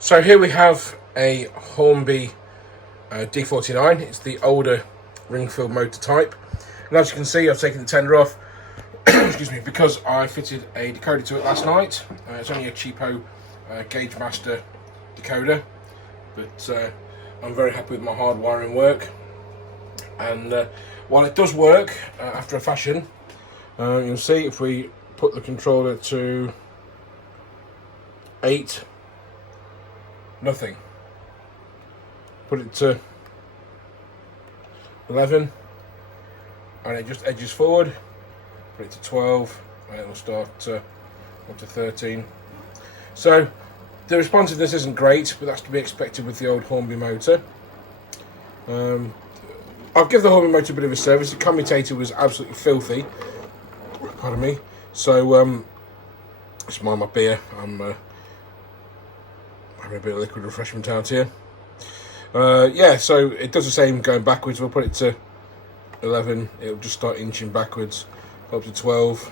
So here we have a Hornby D49. It's the older ring-filled motor type. And as you can see, I've taken the tender off, excuse me, because I fitted a decoder to it last night. It's only a cheapo Gaugemaster decoder, but I'm very happy with my hardwiring work. And while it does work after a fashion, you'll see if we put the controller to 8, nothing. Put it to 11 and it just edges forward. Put it to 12 and it'll start up to 13. So the responsiveness isn't great, but that's to be expected with the old Hornby motor. I've given the Hornby motor a bit of a service. The commutator was absolutely filthy. Pardon me. So just mind my beer. I'm having a bit of liquid refreshment out here. Yeah, so it does the same going backwards. We'll put it to 11. It'll just start inching backwards. Up to 12,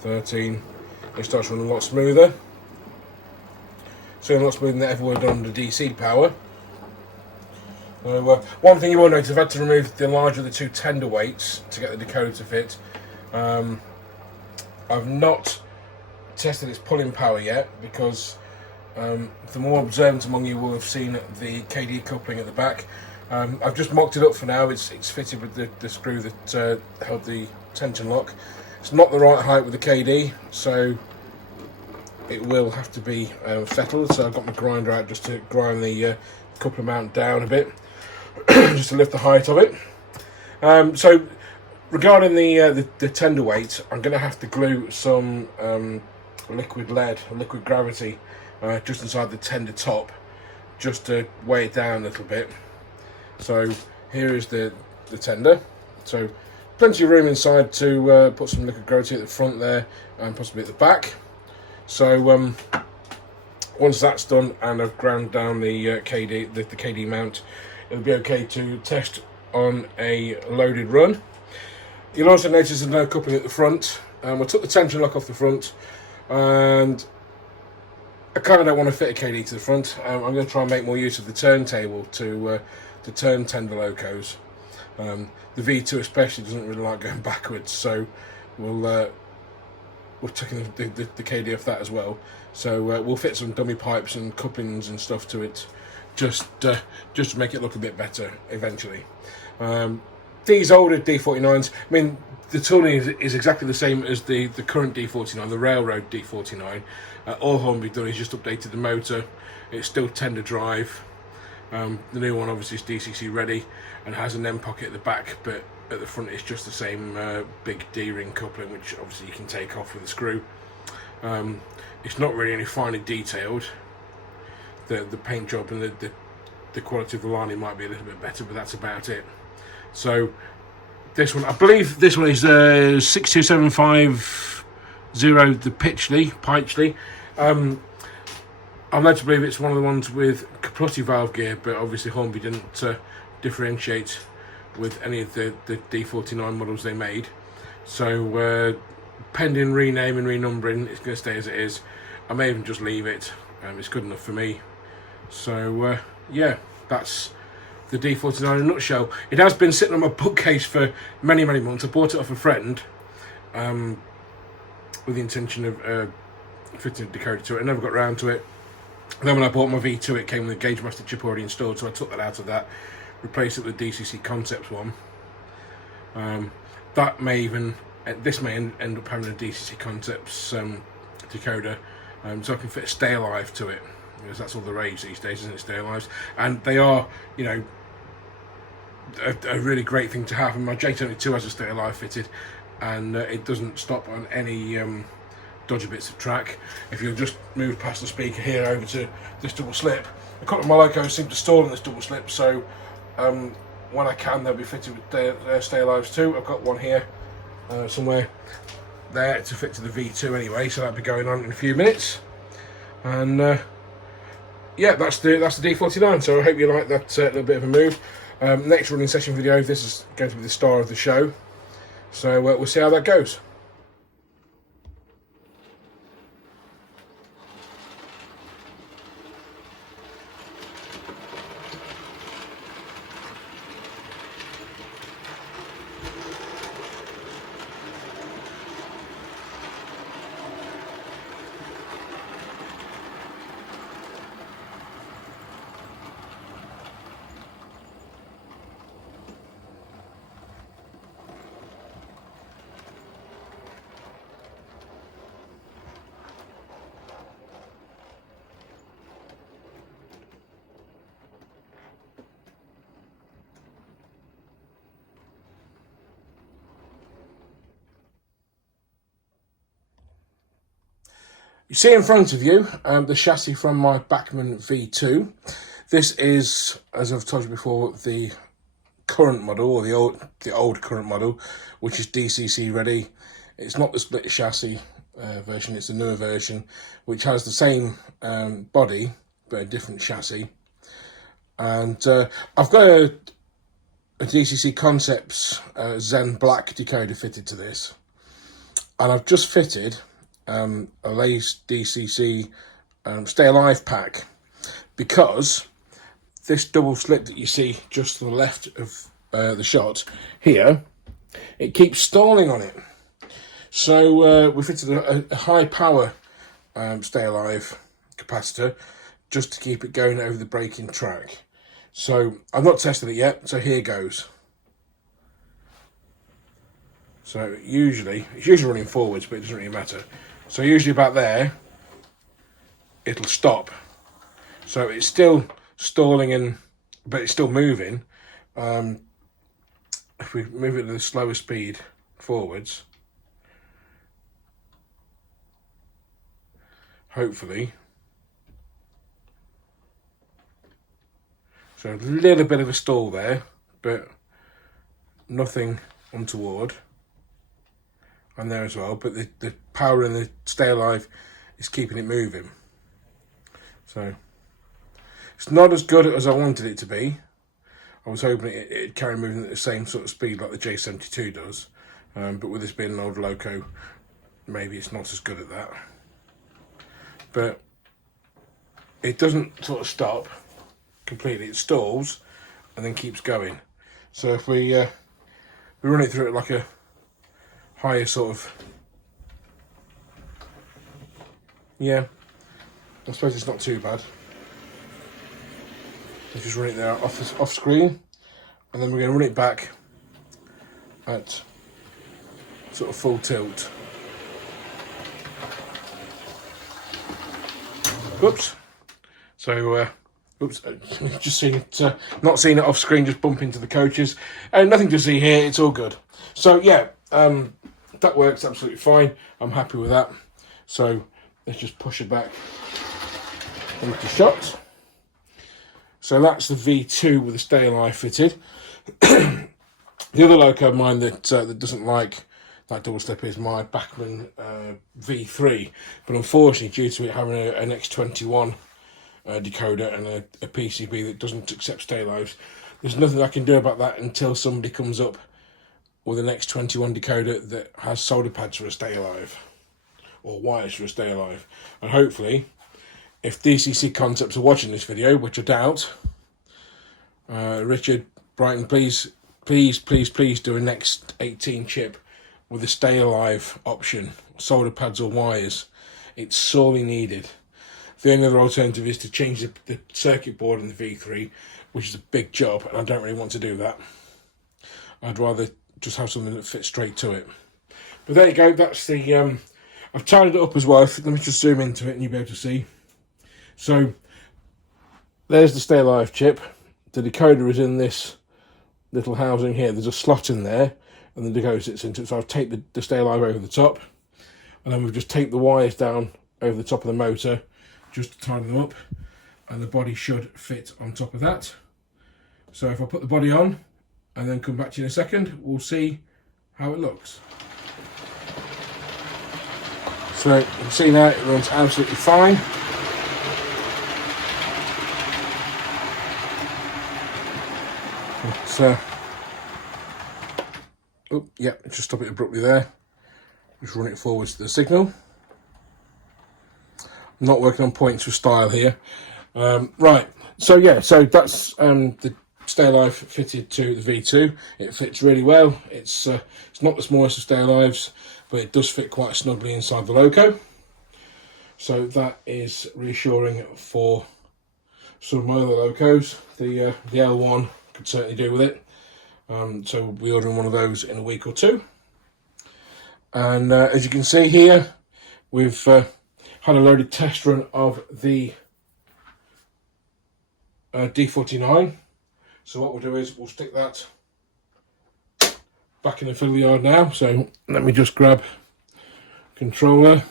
13. It starts running a lot smoother. So a lot smoother than it ever would have done under DC power. One thing you will notice, I've had to remove the larger of the two tender weights to get the decoder to fit. I've not tested its pulling power yet because the more observant among you will have seen the KD coupling at the back. I've just mocked it up for now. It's fitted with the screw that held the tension lock. It's not the right height with the KD, so it will have to be settled. So I've got my grinder out just to grind the coupler mount down a bit, just to lift the height of it. So regarding the tender weight, I'm going to have to glue some liquid lead, or liquid gravity, just inside the tender top, just to weigh it down a little bit. So here is the tender. So plenty of room inside to put some liquid gravity at the front there and possibly at the back. So once that's done and I've ground down the KD mount, it'll be okay to test on a loaded run. You'll also notice there's no coupling at the front. We took the tension lock off the front, and I kind of don't want to fit a KD to the front. I'm going to try and make more use of the turntable to turn tender locos. The V2 especially doesn't really like going backwards, so we're taking the KD off that as well. So we'll fit some dummy pipes and couplings and stuff to it, just to make it look a bit better eventually. These older D49s, I mean, the tooling is exactly the same as the current D49, the railroad D49. All Hornby done is just updated the motor. It's still tender drive. The new one obviously is DCC ready and has an M pocket at the back, but at the front it's just the same big D-ring coupling, which obviously you can take off with a screw. It's not really any finely detailed. The paint job and the quality of the lining might be a little bit better, but that's about it. So this one, I believe this one is 62750, the Pychley. I'm led to believe it's one of the ones with Capote valve gear, but obviously Hornby didn't differentiate with any of the D49 models they made. So pending rename and renumbering, it's going to stay as it is. I may even just leave it. It's good enough for me. So yeah, that's the D49 in a nutshell. It has been sitting on my bookcase for many months. I bought it off a friend with the intention of fitting a decoder to it. I never got around to it. And then when I bought my V2, it came with a Gaugemaster chip already installed, so I took that out of that, replaced it with the DCC Concepts one. That may even, this may end up having a DCC Concepts decoder, so I can fit a Stay Alive to it, because that's all the rage these days, isn't it, Stay Alives? And they are, you know, a really great thing to have. And my J72 has a Stay Alive fitted, and it doesn't stop on any dodgy bits of track. If you'll just move past the speaker here over to this double slip, a couple of my locos seem to stall on this double slip, so when I can they'll be fitted with their Stay Alives too. I've got one here somewhere there to fit to the V2 anyway, so that'll be going on in a few minutes. And yeah, that's the D49. So I hope you like that little bit of a move. Next running session video, this is going to be the star of the show, so we'll see how that goes. You see in front of you the chassis from my Bachmann V2. This is, as I've told you before, the current model, or the old current model, which is DCC ready. It's not the split chassis version, it's the newer version, which has the same body but a different chassis. And I've got a DCC Concepts Zen Black decoder fitted to this, and I've just fitted a Lais DCC Stay Alive pack, because this double slip that you see just to the left of the shot here, it keeps stalling on it. So we fitted a high power Stay Alive capacitor just to keep it going over the braking track. So I've not tested it yet, so here goes. So it's usually running forwards, but it doesn't really matter. So usually about there, it'll stop. So it's still stalling, but it's still moving. If we move it at a slower speed forwards, hopefully. So a little bit of a stall there, but nothing untoward. And there as well, but the power in the Stay Alive is keeping it moving. So it's not as good as I wanted it to be. I was hoping it'd carry moving at the same sort of speed like the J72 does, but with this being an old loco, maybe it's not as good at that. But it doesn't sort of stop completely, it stalls and then keeps going. So if we run it through it like a higher sort of, yeah, I suppose it's not too bad. Let's just run it there off screen, and then we're going to run it back at sort of full tilt. Oops. So, oops, just seen it, not seen it off screen, just bump into the coaches. Nothing to see here, it's all good. So, yeah, that works absolutely fine. I'm happy with that. So, let's just push it back into shot. So that's the V2 with the Stay Alive fitted. The other loco of mine that doesn't like that double slip is my Bachmann V3, but unfortunately, due to it having an X21 decoder and a PCB that doesn't accept Stay Alives, there's nothing I can do about that until somebody comes up with an X21 decoder that has solder pads for a Stay Alive, or wires for a Stay Alive. And hopefully, if DCC Concepts are watching this video, which I doubt, Richard, Brighton, please do a next 18 chip with a Stay Alive option, solder pads or wires. It's sorely needed. The only other alternative is to change the circuit board in the V3, which is a big job, and I don't really want to do that. I'd rather just have something that fits straight to it. But there you go, that's the, I've tidied it up as well. Let me just zoom into it and you'll be able to see. So, there's the Stay Alive chip. The decoder is in this little housing here. There's a slot in there, and the decoder sits into it. So I've taped the Stay Alive over the top, and then we've just taped the wires down over the top of the motor, just to tighten them up, and the body should fit on top of that. So if I put the body on, and then come back to you in a second, we'll see how it looks. So you can see now it runs absolutely fine. So, oh yeah, just stop it abruptly there. Just run it forwards to the signal. I'm not working on points for style here. Right, so yeah, so that's the Stay Alive fitted to the V2. It fits really well. It's not the smallest of Stay Alives, but it does fit quite snugly inside the loco. So that is reassuring for some of my other locos. The L1 could certainly do with it. So we'll be ordering one of those in a week or two. And as you can see here, we've had a loaded test run of the D49. So what we'll do is we'll stick that back in the fiddle yard now. So let me just grab controller.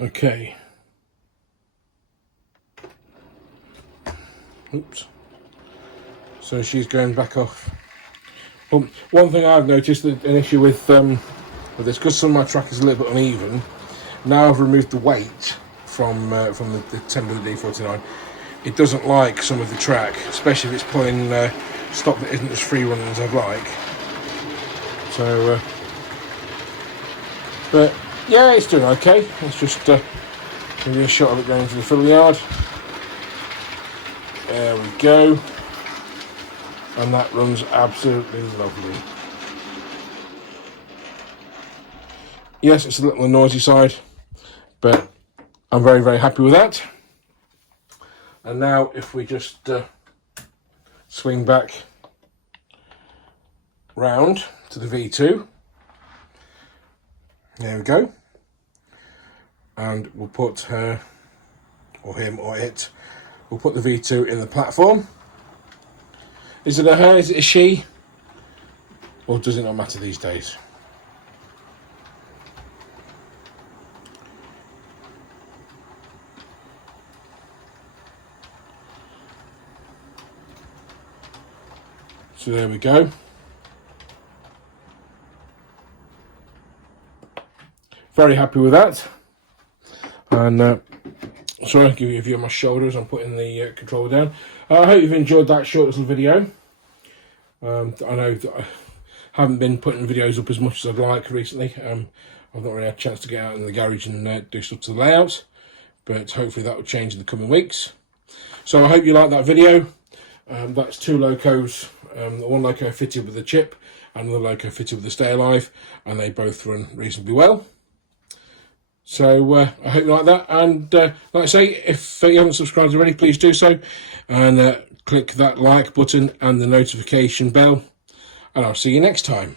Okay. Oops. So she's going back off. One thing I've noticed, an issue with this, because some of my track is a little bit uneven. Now I've removed the weight from the 10mm D49. It doesn't like some of the track, especially if it's pulling stock that isn't as free running as I'd like. So, but yeah, it's doing okay. Let's just give you a shot of it going to the fill yard. There we go. And that runs absolutely lovely. Yes, it's a little on the noisy side, but I'm very, very happy with that. And now if we just swing back round to the V2, there we go. And we'll put her, or him, or it, we'll put the V2 in the platform. Is it a her, is it a she? Or does it not matter these days? So there we go. Very happy with that. And sorry, I'll give you a view of my shoulders. I'm putting the controller down. I hope you've enjoyed that short little video. I know that I haven't been putting videos up as much as I'd like recently. I've not really had a chance to get out in the garage and do stuff to the layout, but hopefully that will change in the coming weeks. So I hope you liked that video. That's two locos, one loco fitted with the chip and another loco fitted with the Stay Alive, and they both run reasonably well. So I hope you like that, and like I say, if you haven't subscribed already, please do so, and click that like button and the notification bell, and I'll see you next time.